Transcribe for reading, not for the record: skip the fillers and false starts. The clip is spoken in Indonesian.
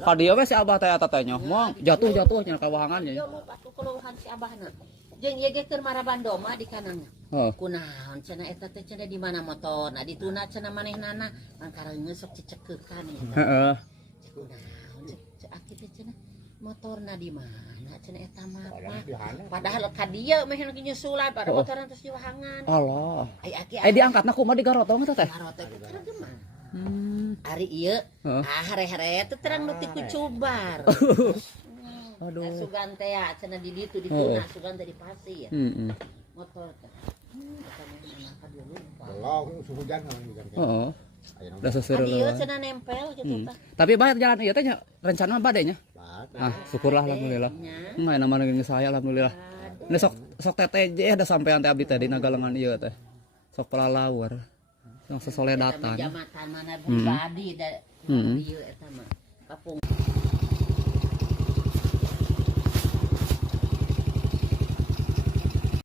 Ka dieu we si Abah teh eta teh nyoh moang jatuh-jatuh nya kawahangan nya. Yo lupa tuh keluhan si abahna. Jeung ieu ge keur marabando mah di kanangnya. Heeh. Kunaon cenah eta teh cenah di mana motorna dituna cenah manehnana mangkareungeun sok cicekeukan ya. Heeh. Kunaon cek aki teh cenah motorna di mana cenah eta mah. Padahal ka dieu meh nu nyusulan pada motorna terus diwahangan. Allah. Ai aki Diangkatna kumaha di garotong eta teh? Garot teh tergeman. Ari ieu Heeh. hare-hare teh terang nu ti kucubar. Aduh. Sugan teh ya cenah di ditu dituna sugan teh di pasir. Heeh. Motor teh. Kenapa dia lupa? Belum hujan kan. Heeh. Da seuseureuh. Ieu cenah nempel gitu tah. Tapi bae jalan ieu teh nya rencana bade nya. Ah, syukurlah alhamdulillah. Enggak enak mana gini saya alhamdulillah. Ini sok TTJ da sampean teh abdi teh dina galengan ieu teh. Sok palalawar. Yang sesoledatan. Jamatan mana pribadi da ieu eta mah. Papung